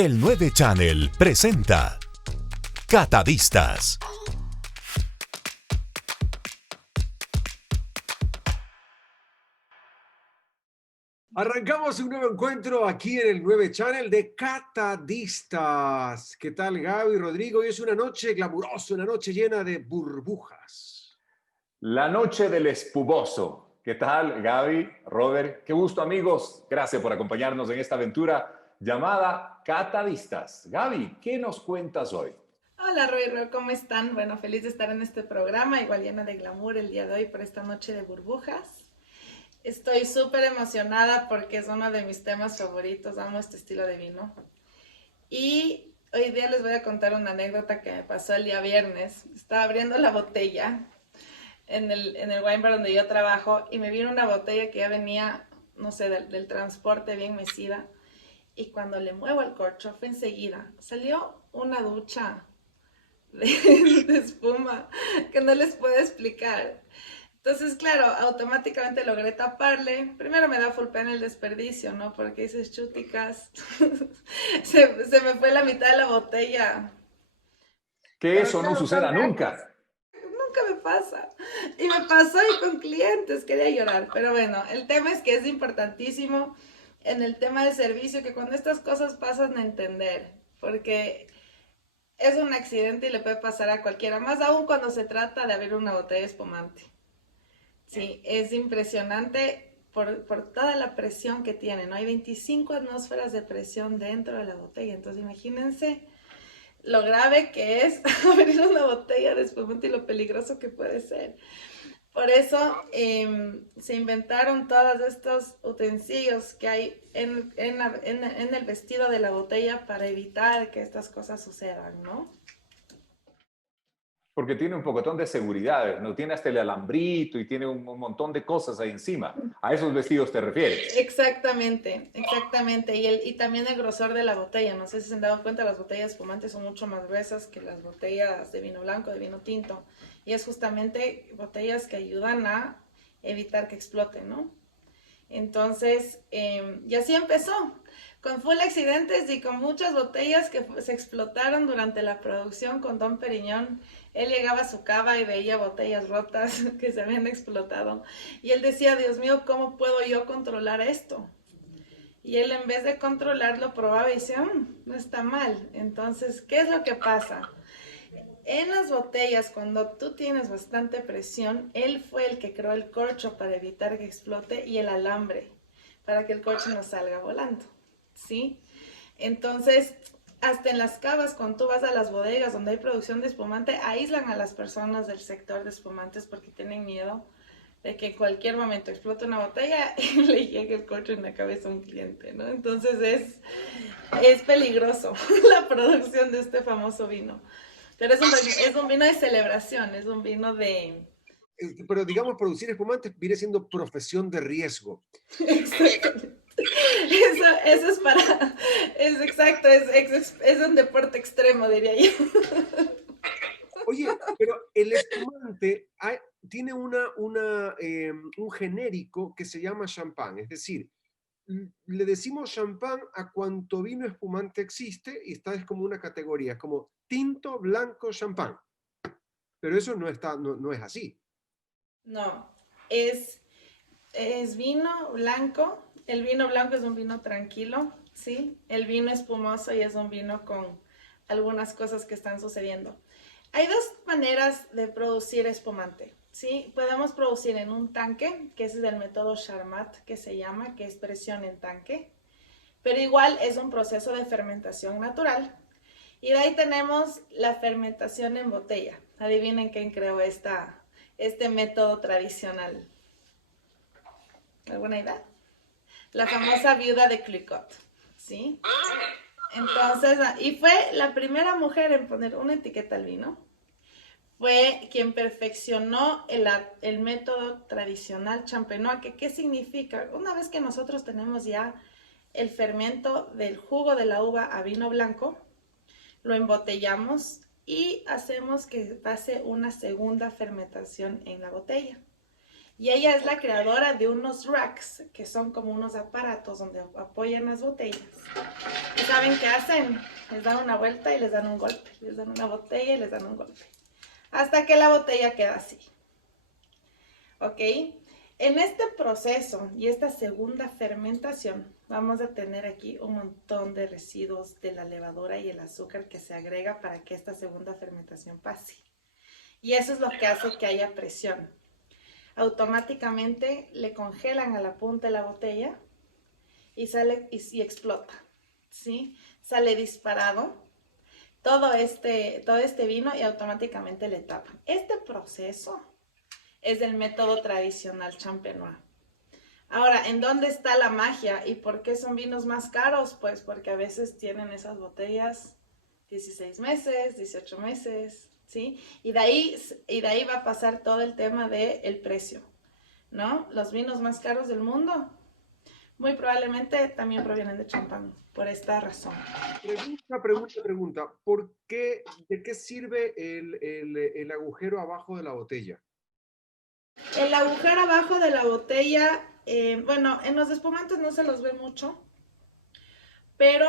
El 9 Channel presenta Catadistas. Arrancamos un nuevo encuentro aquí en el 9 Channel de Catadistas. ¿Qué tal, Gaby, Rodrigo? Hoy es una noche glamurosa, una noche llena de burbujas. La noche del espumoso. ¿Qué tal, Gaby, Robert? Qué gusto, amigos. Gracias por acompañarnos en esta aventura llamada Catadistas. Gaby, ¿qué nos cuentas hoy? Hola, Roy, ¿cómo están? Bueno, feliz de estar en este programa, igual llena de glamour el día de hoy por esta noche de burbujas. Estoy súper emocionada porque es uno de mis temas favoritos, amo este estilo de vino. Y hoy día les voy a contar una anécdota que me pasó el día viernes. Estaba abriendo la botella en el wine bar donde yo trabajo y me vino una botella que ya venía, no sé, del transporte bien mecida. Y cuando le muevo el corcho, fue enseguida, salió una ducha de espuma que no les puedo explicar. Entonces, claro, automáticamente logré taparle. Primero me da full pena el desperdicio, ¿no? Porque dices, chuticas, se me fue la mitad de la botella. Que Pero eso no claro, suceda son ganas. nunca. Nunca me pasa. Y me pasó y con clientes, quería llorar. Pero bueno, el tema es que es importantísimo en el tema del servicio que cuando estas cosas pasan a entender. Porque es un accidente y le puede pasar a cualquiera, más aún cuando se trata de abrir una botella de espumante. Sí, es impresionante por toda la presión que tiene, ¿no? Hay 25 atmósferas de presión dentro de la botella, entonces imagínense lo grave que es abrir una botella de espumante y lo peligroso que puede ser. Por eso se inventaron todos estos utensilios que hay en el vestido de la botella para evitar que estas cosas sucedan, ¿no? Porque tiene un pocotón de seguridades, ¿no? Tiene hasta el alambrito y tiene un montón de cosas ahí encima. ¿A esos vestidos te refieres? Exactamente, exactamente. Y también el grosor de la botella. No sé si se han dado cuenta, las botellas espumantes son mucho más gruesas que las botellas de vino blanco, de vino tinto. Y es justamente botellas que ayudan a evitar que exploten, ¿no? Entonces, y así empezó, con full accidentes y con muchas botellas que se explotaron durante la producción con Don Periñón. Él llegaba a su cava y veía botellas rotas que se habían explotado. Y él decía, Dios mío, ¿cómo puedo yo controlar esto? Y él en vez de controlarlo probaba y decía, no está mal. Entonces, ¿qué es lo que pasa? En las botellas, cuando tú tienes bastante presión, él fue el que creó el corcho para evitar que explote y el alambre para que el corcho no salga volando, ¿sí? Entonces, hasta en las cavas, cuando tú vas a las bodegas donde hay producción de espumante, aíslan a las personas del sector de espumantes porque tienen miedo de que en cualquier momento explote una botella y le llegue el corcho en la cabeza a un cliente, ¿no? Entonces es peligroso la producción de este famoso vino. Pero es un vino de celebración, es un vino de... Pero digamos, producir espumantes viene siendo profesión de riesgo. Exactamente. Eso es para... Es exacto, es un deporte extremo, diría yo. Oye, pero el espumante tiene un genérico que se llama champán, es decir, le decimos champán a cuanto vino espumante existe y esta es como una categoría, como tinto, blanco, champán. Pero eso no es así. No, es, es vino blanco. El vino blanco es un vino tranquilo, ¿sí? El vino espumoso y es un vino con algunas cosas que están sucediendo. Hay dos maneras de producir espumante, ¿sí? Podemos producir en un tanque, que ese es el método Charmat, que se llama, que es presión en tanque, pero igual es un proceso de fermentación natural. Y de ahí tenemos la fermentación en botella. Adivinen quién creó este método tradicional. ¿Alguna idea? La famosa viuda de Clicquot, ¿sí? Entonces, y fue la primera mujer en poner una etiqueta al vino. Fue quien perfeccionó el método tradicional champenois, que ¿qué significa? Una vez que nosotros tenemos ya el fermento del jugo de la uva a vino blanco, lo embotellamos y hacemos que pase una segunda fermentación en la botella. Y ella es la creadora de unos racks, que son como unos aparatos donde apoyan las botellas. ¿Y saben qué hacen? Les dan una vuelta y les dan un golpe. Les dan una botella y les dan un golpe. Hasta que la botella queda así. ¿Ok? En este proceso y esta segunda fermentación, vamos a tener aquí un montón de residuos de la levadura y el azúcar que se agrega para que esta segunda fermentación pase. Y eso es lo que hace que haya presión. Automáticamente le congelan a la punta de la botella y sale y explota, ¿sí? Sale disparado todo este vino y automáticamente le tapan. Este proceso es el método tradicional champenois. Ahora, ¿en dónde está la magia y por qué son vinos más caros? Pues porque a veces tienen esas botellas 16 meses, 18 meses, ¿sí? Y de ahí va a pasar todo el tema del precio, ¿no? Los vinos más caros del mundo muy probablemente también provienen de champán, por esta razón. Pregunta. ¿De qué sirve el agujero abajo de la botella? El agujero abajo de la botella, bueno, en los espumantes no se los ve mucho, pero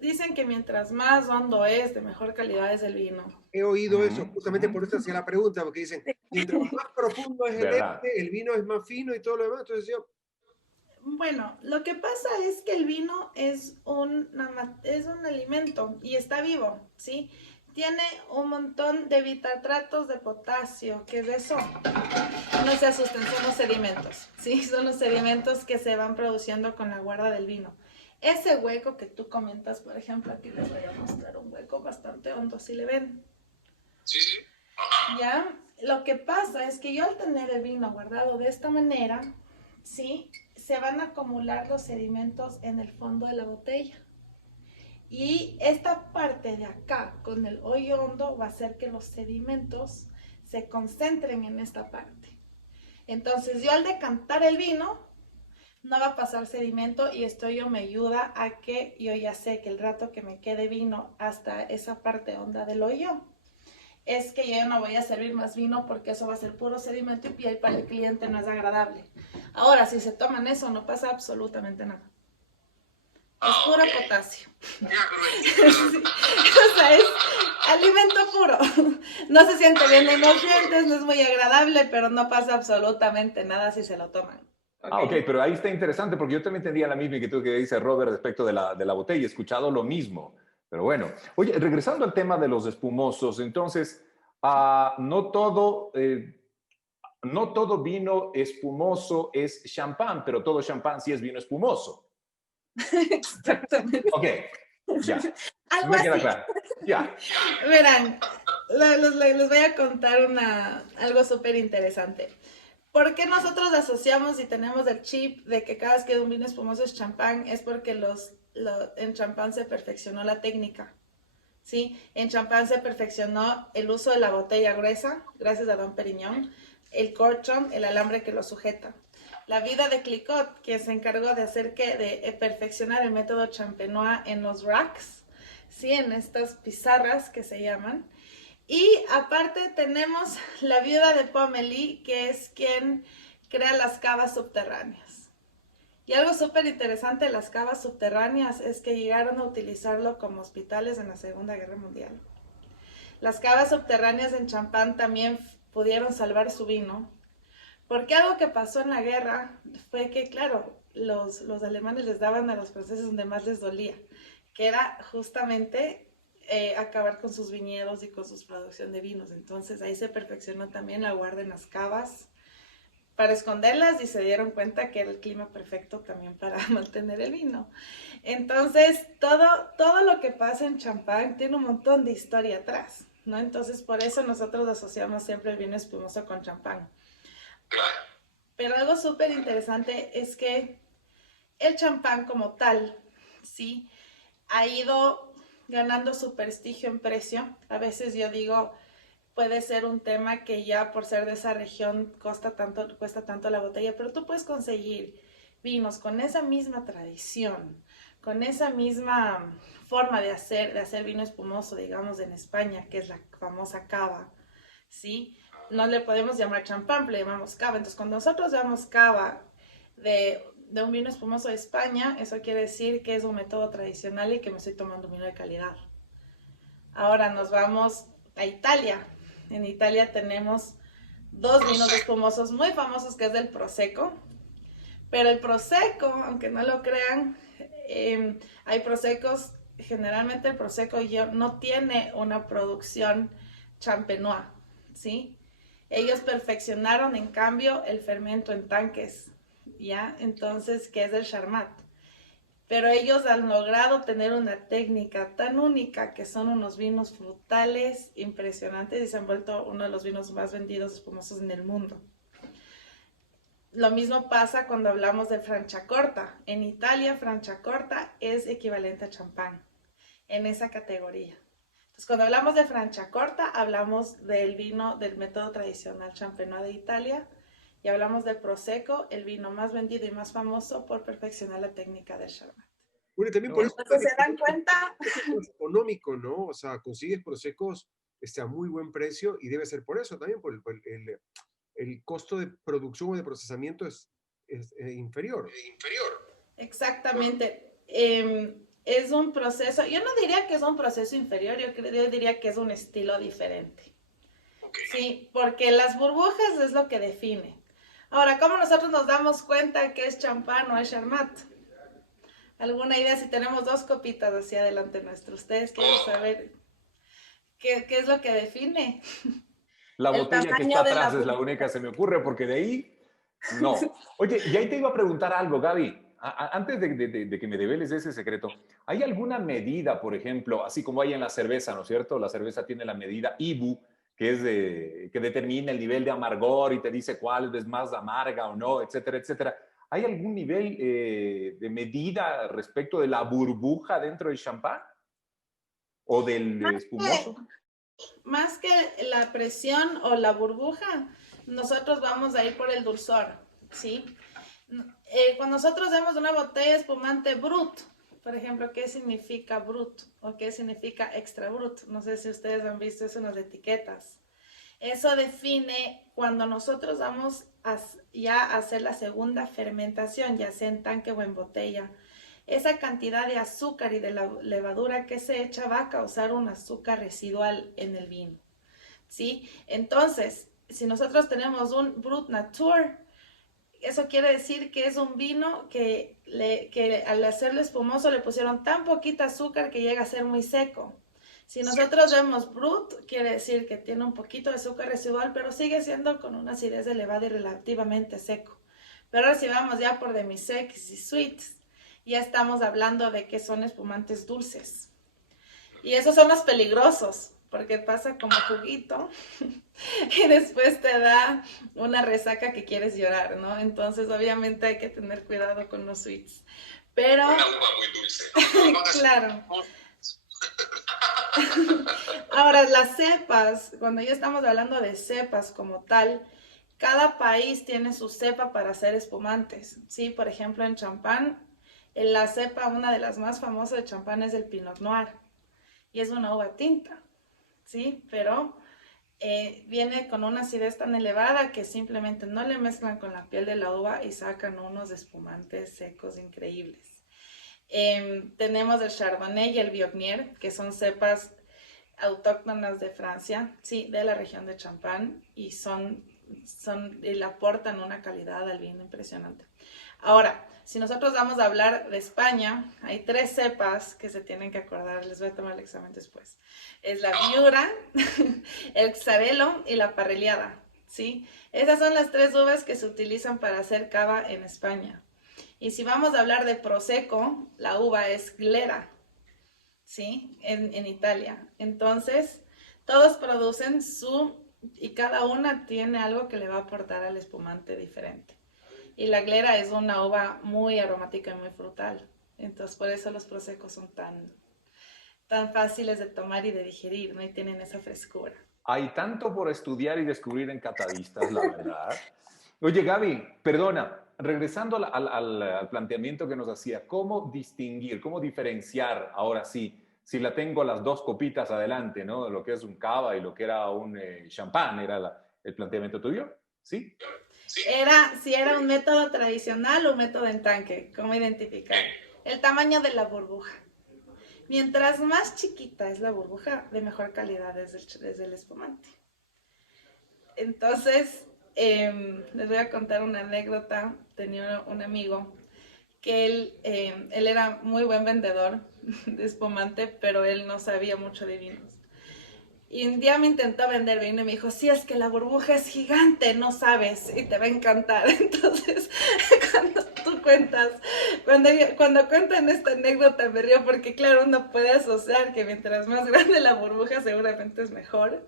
dicen que mientras más hondo es, de mejor calidad es el vino. He oído eso, justamente por eso hacía la pregunta, porque dicen, mientras más profundo es el vino es más fino y todo lo demás. Entonces yo... Bueno, lo que pasa es que el vino es un alimento y está vivo, ¿sí? Tiene un montón de bitartratos de potasio, que es eso. No se asusten, son los sedimentos, ¿sí? Son los sedimentos que se van produciendo con la guarda del vino. Ese hueco que tú comentas, por ejemplo, aquí les voy a mostrar un hueco bastante hondo, ¿sí le ven? Sí, sí. ¿Ya? Lo que pasa es que yo al tener el vino guardado de esta manera, ¿sí? Se van a acumular los sedimentos en el fondo de la botella. Y esta parte de acá, con el hoyo hondo, va a hacer que los sedimentos se concentren en esta parte. Entonces, yo al decantar el vino, no va a pasar sedimento y esto me ayuda a que yo ya sé que el rato que me quede vino hasta esa parte honda del hoyo, es que yo no voy a servir más vino porque eso va a ser puro sedimento y piel para el cliente no es agradable. Ahora, si se toman eso, no pasa absolutamente nada. Es puro potasio. Sí, o sea, es alimento puro. No se siente bien en los dientes, no es muy agradable, pero no pasa absolutamente nada si se lo toman. Ok, pero ahí está interesante porque yo también entendía la misma inquietud que dice Robert respecto de la botella. He escuchado lo mismo. Pero bueno, oye, regresando al tema de los espumosos, entonces, no todo vino espumoso es champán, pero todo champán sí es vino espumoso. Exactamente. Ok, ya. Algo Me queda así. claro. Ya. Verán, les voy a contar algo súper interesante. ¿Por qué nosotros asociamos y tenemos el chip de que cada vez que un vino espumoso es champán? Es porque en champán se perfeccionó la técnica, ¿sí? En champán se perfeccionó el uso de la botella gruesa, gracias a Dom Perignon, el corchon, el alambre que lo sujeta. La vida de Clicquot, que se encargó de perfeccionar el método champenois en los racks, ¿sí? En estas pizarras que se llaman. Y aparte tenemos la viuda de Pomeli, que es quien crea las cavas subterráneas. Y algo súper interesante de las cavas subterráneas es que llegaron a utilizarlo como hospitales en la Segunda Guerra Mundial. Las cavas subterráneas en champán también pudieron salvar su vino, porque algo que pasó en la guerra fue que, claro, los alemanes les daban a los franceses donde más les dolía, que era justamente acabar con sus viñedos y con su producción de vinos. Entonces ahí se perfeccionó también la guarda en las cavas para esconderlas y se dieron cuenta que era el clima perfecto también para mantener el vino. Entonces todo lo que pasa en champán tiene un montón de historia atrás, ¿no? Entonces por eso nosotros asociamos siempre el vino espumoso con champán. Pero algo súper interesante es que el champán como tal, ¿sí? Ha ido ganando su prestigio en precio. A veces yo digo, puede ser un tema que ya por ser de esa región cuesta tanto la botella, pero tú puedes conseguir vinos con esa misma tradición, con esa misma forma de hacer vino espumoso, digamos, en España, que es la famosa cava, ¿sí? no le podemos llamar champán, le llamamos cava. Entonces, cuando nosotros llamamos cava de un vino espumoso de España, eso quiere decir que es un método tradicional y que me estoy tomando un vino de calidad. Ahora nos vamos a Italia. En Italia tenemos dos vinos espumosos muy famosos, que es del Prosecco. Pero el Prosecco, aunque no lo crean, hay Proseccos, generalmente el Prosecco no tiene una producción champenois, ¿sí? Ellos perfeccionaron, en cambio, el fermento en tanques, ¿ya? Entonces, que es el Charmat. Pero ellos han logrado tener una técnica tan única que son unos vinos frutales impresionantes y se han vuelto uno de los vinos más vendidos espumosos en el mundo. Lo mismo pasa cuando hablamos de Franciacorta. En Italia, Franciacorta es equivalente a champán en esa categoría. Entonces, cuando hablamos de Franciacorta, hablamos del vino del método tradicional champenois de Italia, y hablamos de Prosecco, el vino más vendido y más famoso por perfeccionar la técnica del Charmat. Bueno, y también por eso Entonces, ¿se dan cuenta? es económico, ¿no? O sea, consigues prosecos a muy buen precio y debe ser por eso también, por el costo de producción o de procesamiento es inferior. Exactamente. Es un proceso, yo no diría que es un proceso inferior, yo diría que es un estilo diferente. Okay. Sí, porque las burbujas es lo que define. Ahora, ¿cómo nosotros nos damos cuenta que es champán o es Charmat? ¿Alguna idea? Si tenemos dos copitas hacia adelante nuestro, ¿ustedes quieren saber qué es lo que define? La botella que está atrás es la única que se me ocurre, porque de ahí, no. Oye, y ahí te iba a preguntar algo, Gaby. Antes de que me develes ese secreto, ¿hay alguna medida, por ejemplo, así como hay en la cerveza, ¿no es cierto? La cerveza tiene la medida IBU, que determina el nivel de amargor y te dice cuál es más amarga o no, etcétera, etcétera. ¿Hay algún nivel de medida respecto de la burbuja dentro del champán? ¿O del espumoso? Más que la presión o la burbuja, nosotros vamos a ir por el dulzor, ¿sí? Cuando nosotros vemos una botella espumante brut, por ejemplo, ¿qué significa brut o qué significa extra brut? No sé si ustedes han visto eso en las etiquetas. Eso define cuando nosotros vamos ya a hacer la segunda fermentación, ya sea en tanque o en botella. Esa cantidad de azúcar y de la levadura que se echa va a causar un azúcar residual en el vino, ¿sí? Entonces, si nosotros tenemos un Brut Nature, eso quiere decir que es un vino que al hacerlo espumoso le pusieron tan poquita azúcar que llega a ser muy seco. Si nosotros vemos Brut, quiere decir que tiene un poquito de azúcar residual, pero sigue siendo con una acidez elevada y relativamente seco. Pero ahora si vamos ya por demi-secs y sweets, ya estamos hablando de que son espumantes dulces. Y esos son los peligrosos, porque pasa como juguito y después te da una resaca que quieres llorar, ¿no? Entonces, obviamente hay que tener cuidado con los sweets. Pero... Una uva muy dulce. Claro. Ahora, las cepas, cuando ya estamos hablando de cepas como tal, cada país tiene su cepa para hacer espumantes, ¿sí? Por ejemplo, en champán, la cepa, una de las más famosas de champán es el Pinot Noir, y es una uva tinta, ¿sí? Pero viene con una acidez tan elevada que simplemente no le mezclan con la piel de la uva y sacan unos espumantes secos increíbles. Tenemos el Chardonnay y el Viognier, que son cepas autóctonas de Francia, sí, de la región de Champagne, y le aportan una calidad al vino impresionante. Ahora, si nosotros vamos a hablar de España, hay 3 cepas que se tienen que acordar, les voy a tomar el examen después. Es la Viura, el Xarel·lo y la Parrillada, ¿sí? Esas son las 3 uvas que se utilizan para hacer cava en España. Y si vamos a hablar de Prosecco, la uva es Glera, ¿sí? En Italia. Entonces, todos producen y cada una tiene algo que le va a aportar al espumante diferente. Y la Glera es una uva muy aromática y muy frutal. Entonces, por eso los Proseccos son tan fáciles de tomar y de digerir, ¿no? Y tienen esa frescura. Hay tanto por estudiar y descubrir en Catadistas, la verdad. Oye, Gaby, perdona, regresando al planteamiento que nos hacía, ¿cómo distinguir, cómo diferenciar ahora sí, si la tengo las 2 copitas adelante, ¿no? Lo que es un cava y lo que era un champán, era el planteamiento tuyo? ¿Sí? Si era un método tradicional o un método en tanque, ¿cómo identificar? El tamaño de la burbuja. Mientras más chiquita es la burbuja, de mejor calidad es el espumante. Entonces, les voy a contar una anécdota. Tenía un amigo que él era muy buen vendedor de espumante, pero él no sabía mucho de vinos. Y un día me intentó vender vino y me dijo, sí, es que la burbuja es gigante, no sabes, y te va a encantar. Entonces, cuando tú cuentas, cuando cuentan esta anécdota me río porque, claro, uno puede asociar que mientras más grande la burbuja seguramente es mejor.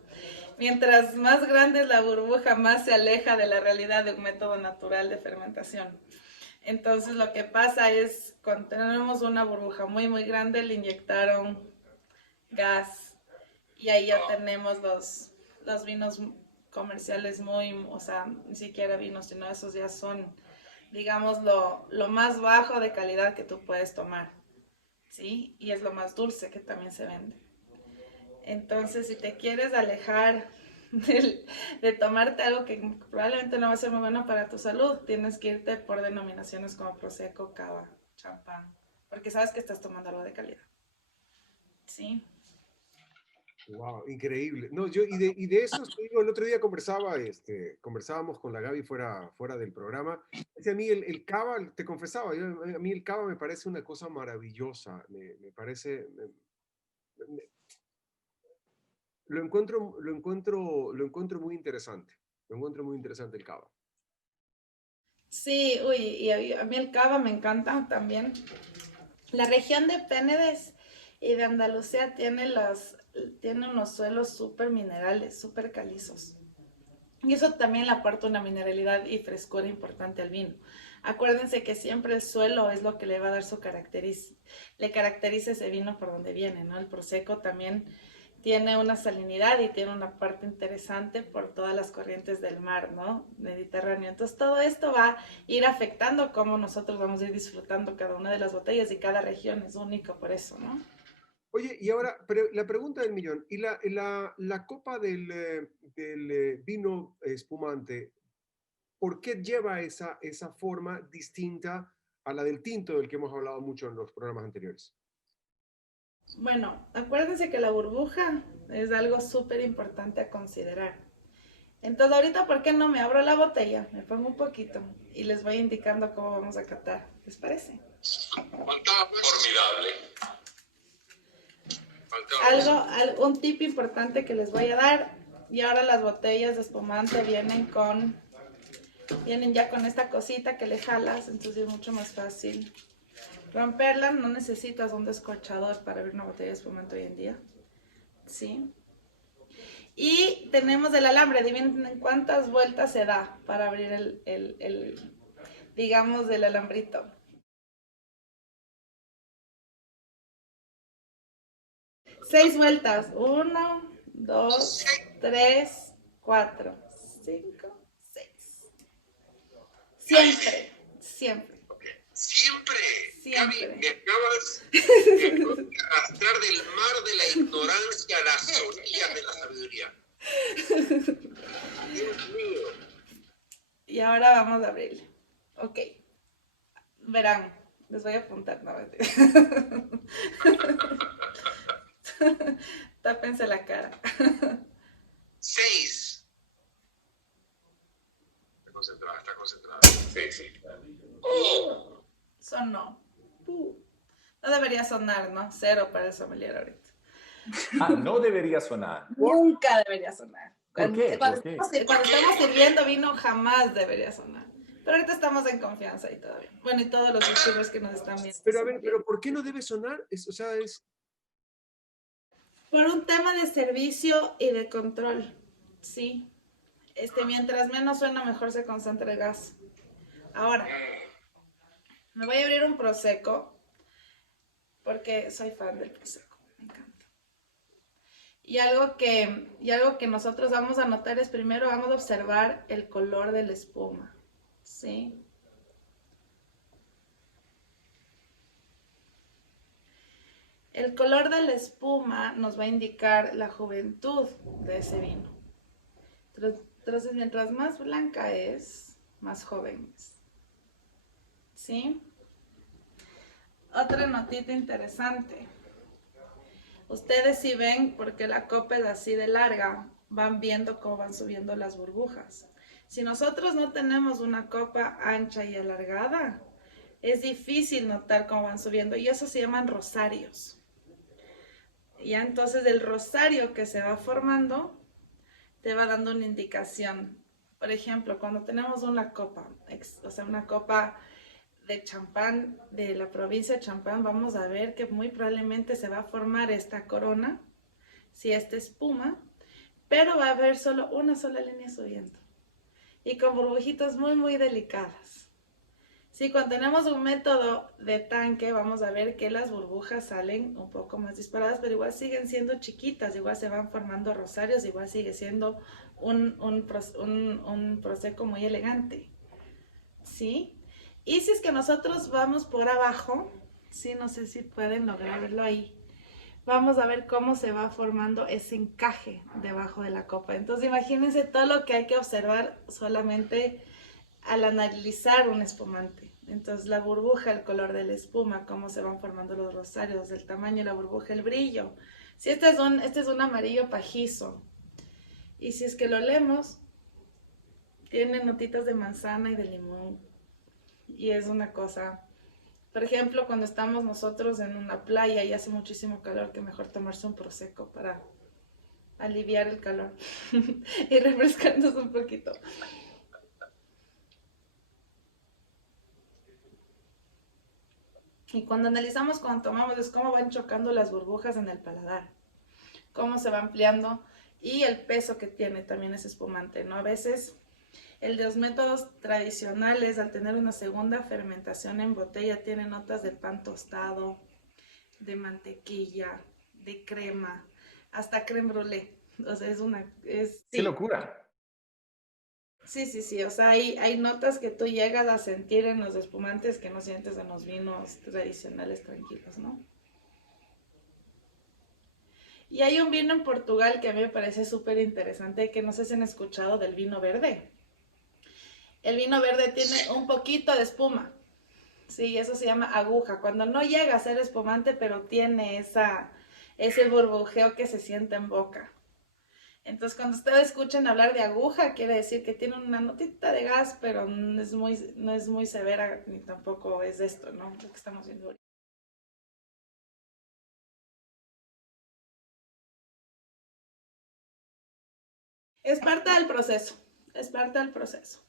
Mientras más grande es la burbuja, más se aleja de la realidad de un método natural de fermentación. Entonces, lo que pasa es, cuando tenemos una burbuja muy, muy grande, le inyectaron gas. Y ahí ya tenemos los vinos comerciales o sea, ni siquiera vinos, sino esos ya son, digamos, lo más bajo de calidad que tú puedes tomar, ¿sí? Y es lo más dulce que también se vende. Entonces, si te quieres alejar de tomarte algo que probablemente no va a ser muy bueno para tu salud, tienes que irte por denominaciones como Prosecco, Cava, champán, porque sabes que estás tomando algo de calidad, ¿sí? Wow, increíble. No, y de eso, te digo, el otro día conversábamos con la Gaby fuera del programa. Dice, a mí el cava, te confesaba, a mí el cava me parece una cosa maravillosa. Me parece, lo encuentro muy interesante. Lo encuentro muy interesante el cava. Sí, uy, y a mí el cava me encanta también. La región de Pénedes y de Andalucía tiene unos suelos súper minerales, súper calizos. Y eso también le aporta una mineralidad y frescura importante al vino. Acuérdense que siempre el suelo es lo que le va a dar le caracteriza ese vino por donde viene, ¿no? El Prosecco también tiene una salinidad y tiene una parte interesante por todas las corrientes del mar, ¿no? Mediterráneo. Entonces todo esto va a ir afectando cómo nosotros vamos a ir disfrutando cada una de las botellas y cada región es única por eso, ¿no? Oye, y ahora, pero la pregunta del millón, ¿y la copa del vino espumante, por qué lleva esa forma distinta a la del tinto del que hemos hablado mucho en los programas anteriores? Bueno, acuérdense que la burbuja es algo súper importante a considerar. Entonces ahorita, ¿por qué no me abro la botella? Me pongo un poquito y les voy indicando cómo vamos a catar. ¿Les parece? Formidable. Un tip importante que les voy a dar, y ahora las botellas de espumante vienen ya con esta cosita que le jalas, entonces es mucho más fácil romperla. No necesitas un descorchador para abrir una botella de espumante hoy en día, ¿sí? Y tenemos el alambre, adivinen cuántas vueltas se da para abrir digamos, el alambrito. 6 vueltas. 1, 2, 3, 4, 5, 6. Siempre, siempre. Siempre. Siempre. Gaby, me acabas de arrastrar del mar de la ignorancia a las orillas de la sabiduría. Dios mío. Y ahora vamos a abrirle. Ok. Verán, les voy a apuntar. No, tápense la cara. 6. Está concentrada, está concentrada. Sí. Sonó. No debería sonar, ¿no? 0 para el sommelier ahorita. Ah, no debería sonar. Nunca debería sonar. ¿Por qué? Cuando estamos sirviendo vino, jamás debería sonar. Pero ahorita estamos en confianza y todo bien. Bueno, y todos los youtubers que nos están viendo. Pero a ver, ¿pero por qué no debe sonar? Es Por un tema de servicio y de control, sí. Mientras menos suena, mejor se concentra el gas. Ahora, me voy a abrir un Prosecco, porque soy fan del Prosecco, me encanta. Y algo que nosotros vamos a notar es, primero vamos a observar el color de la espuma, ¿sí? El color de la espuma nos va a indicar la juventud de ese vino. Entonces, Entonces, mientras más blanca es, más joven es. ¿Sí? Otra notita interesante. Ustedes si ven, porque la copa es así de larga, van viendo cómo van subiendo las burbujas. Si nosotros no tenemos una copa ancha y alargada, es difícil notar cómo van subiendo. Y eso se llaman rosarios. Ya entonces el rosario que se va formando te va dando una indicación. Por ejemplo, cuando tenemos una copa, o sea, una copa de champán de la provincia de Champán, vamos a ver que muy probablemente se va a formar esta corona, si esta espuma, pero va a haber solo una sola línea subiendo y con burbujitas muy, muy delicadas. Sí, cuando tenemos un método de tanque, vamos a ver que las burbujas salen un poco más disparadas, pero igual siguen siendo chiquitas, igual se van formando rosarios, igual sigue siendo un proseco muy elegante. ¿Sí? Y si es que nosotros vamos por abajo, sí, no sé si pueden lograr verlo ahí, vamos a ver cómo se va formando ese encaje debajo de la copa. Entonces imagínense todo lo que hay que observar solamente al analizar un espumante. Entonces la burbuja, el color de la espuma, cómo se van formando los rosarios, el tamaño de la burbuja, el brillo. Si este es un amarillo pajizo, y si es que lo leemos, tiene notitas de manzana y de limón. Y es una cosa, por ejemplo, cuando estamos nosotros en una playa y hace muchísimo calor, que mejor tomarse un prosecco para aliviar el calor y refrescarnos un poquito. Y cuando analizamos, cuando tomamos, es cómo van chocando las burbujas en el paladar, cómo se va ampliando y el peso que tiene también ese espumante, ¿no? A veces el de los métodos tradicionales, al tener una segunda fermentación en botella, tiene notas de pan tostado, de mantequilla, de crema, hasta crème brûlée. O sea, ¡Qué sí, locura! sí. O sea, hay notas que tú llegas a sentir en los espumantes que no sientes en los vinos tradicionales tranquilos, ¿no? Y hay un vino en Portugal que a mí me parece súper interesante, que no sé si han escuchado del vino verde. El vino verde tiene un poquito de espuma. Sí, eso se llama aguja. Cuando no llega a ser espumante, pero tiene ese burbujeo que se siente en boca. Entonces, cuando ustedes escuchen hablar de aguja, quiere decir que tiene una notita de gas, pero no es muy severa, ni tampoco es esto, ¿no? Lo que estamos viendo ahorita. Es parte del proceso, es parte del proceso.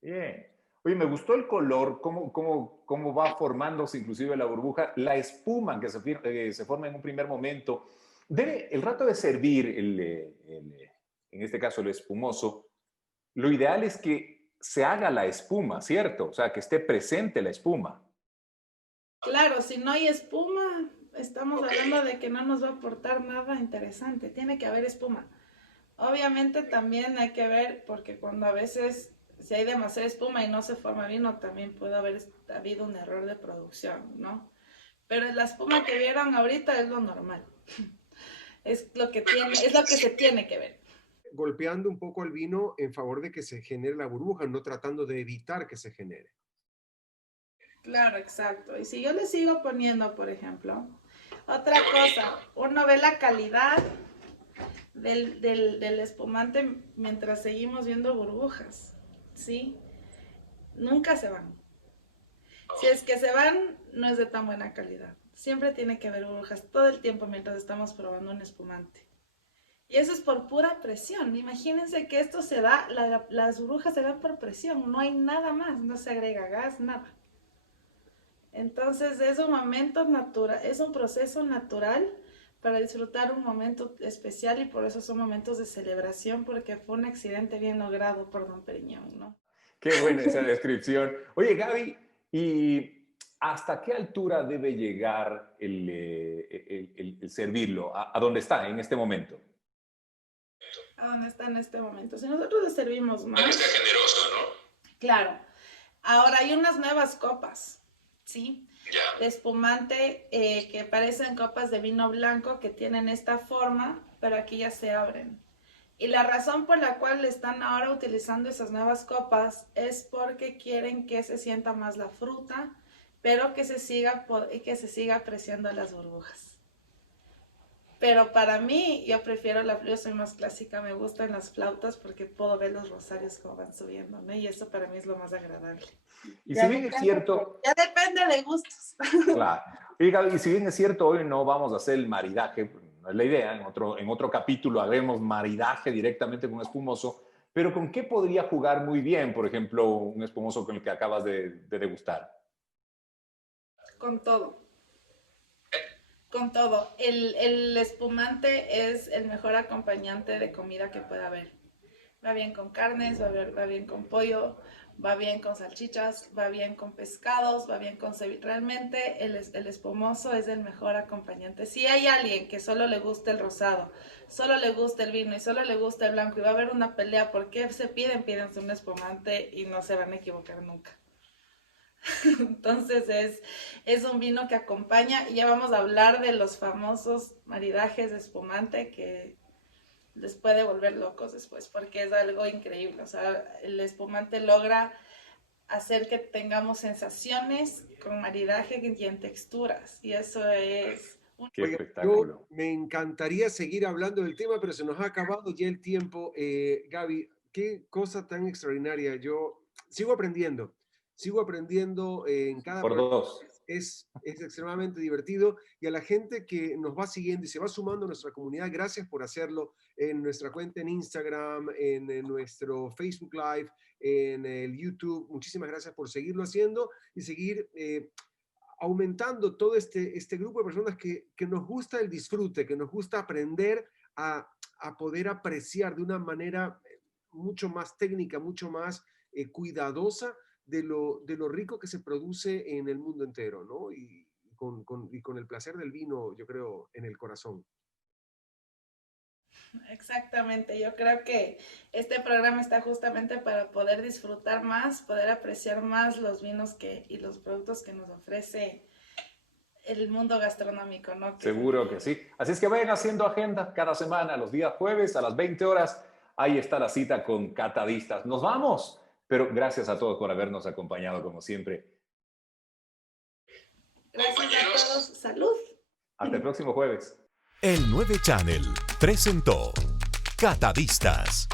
Bien. Oye, me gustó el color, cómo va formándose inclusive la burbuja, la espuma que se forma en un primer momento. El rato de servir, en este caso el espumoso, lo ideal es que se haga la espuma, ¿cierto? O sea, que esté presente la espuma. Claro, si no hay espuma, estamos hablando de que no nos va a aportar nada interesante. Tiene que haber espuma. Obviamente también hay que ver, porque cuando a veces, si hay demasiada espuma y no se forma vino, también puede haber habido un error de producción, ¿no? Pero la espuma que vieron ahorita es lo normal. Es lo que se tiene que ver. Golpeando un poco el vino en favor de que se genere la burbuja, no tratando de evitar que se genere. Claro, exacto. Y si yo le sigo poniendo, por ejemplo, otra cosa, uno ve la calidad del espumante mientras seguimos viendo burbujas, ¿sí? Nunca se van. Si es que se van, no es de tan buena calidad. Siempre tiene que haber burbujas todo el tiempo mientras estamos probando un espumante. Y eso es por pura presión. Imagínense que esto se da, las burbujas se dan por presión, no hay nada más, no se agrega gas, nada. Entonces es un momento natural, es un proceso natural para disfrutar un momento especial y por eso son momentos de celebración porque fue un accidente bien logrado por Don Periñón, ¿no? Qué buena esa descripción. Oye, Gaby, ¿y hasta qué altura debe llegar el servirlo? ¿A dónde está en este momento? ¿A dónde está en este momento? Si nosotros le servimos Que más, sea generoso, ¿no? claro. Ahora hay unas nuevas copas, ¿sí? Ya. De espumante que parecen copas de vino blanco que tienen esta forma, pero aquí ya se abren. Y la razón por la cual están ahora utilizando esas nuevas copas es porque quieren que se sienta más la fruta, pero que se siga apreciando las burbujas. Pero para mí, yo prefiero yo soy más clásica, me gustan las flautas porque puedo ver los rosarios como van subiendo, ¿no? Y eso para mí es lo más agradable. Y si bien es cierto... Ya depende de gustos. Claro. Y Gaby, y si bien es cierto, hoy no vamos a hacer el maridaje, no es la idea, en otro capítulo haremos maridaje directamente con un espumoso, pero ¿con qué podría jugar muy bien, por ejemplo, un espumoso con el que acabas de degustar? Con todo. Con todo. El espumante es el mejor acompañante de comida que pueda haber. Va bien con carnes, va bien con pollo, va bien con salchichas, va bien con pescados, va bien con ceviche. Realmente el espumoso es el mejor acompañante. Si hay alguien que solo le gusta el rosado, solo le gusta el vino y solo le gusta el blanco y va a haber una pelea, ¿por qué se pídense un espumante y no se van a equivocar nunca? Entonces es un vino que acompaña, y ya vamos a hablar de los famosos maridajes de espumante que les puede volver locos después, porque es algo increíble. O sea, el espumante logra hacer que tengamos sensaciones con maridaje y en texturas, y eso es... ¡Qué Oiga, espectáculo! me encantaría seguir hablando del tema, pero se nos ha acabado ya el tiempo. Gaby, qué cosa tan extraordinaria. Yo sigo aprendiendo en cada Por programa. dos. Es extremadamente divertido, y a la gente que nos va siguiendo y se va sumando a nuestra comunidad, gracias por hacerlo en nuestra cuenta en Instagram, en nuestro Facebook Live, en el YouTube. Muchísimas gracias por seguirlo haciendo y seguir aumentando todo este grupo de personas que nos gusta el disfrute, que nos gusta aprender a poder apreciar de una manera mucho más técnica, mucho más cuidadosa de lo rico que se produce en el mundo entero, ¿no? Y con el placer del vino, yo creo, en el corazón. Exactamente, yo creo que este programa está justamente para poder disfrutar más, poder apreciar más los vinos y los productos que nos ofrece el mundo gastronómico, ¿no? Seguro que sí. Así es que vayan haciendo agenda cada semana, los días jueves a las 20 horas. Ahí está la cita con Catadistas. Nos vamos, pero gracias a todos por habernos acompañado como siempre. Gracias a todos. Salud. Hasta el próximo jueves. El 9 Channel presentó Catadistas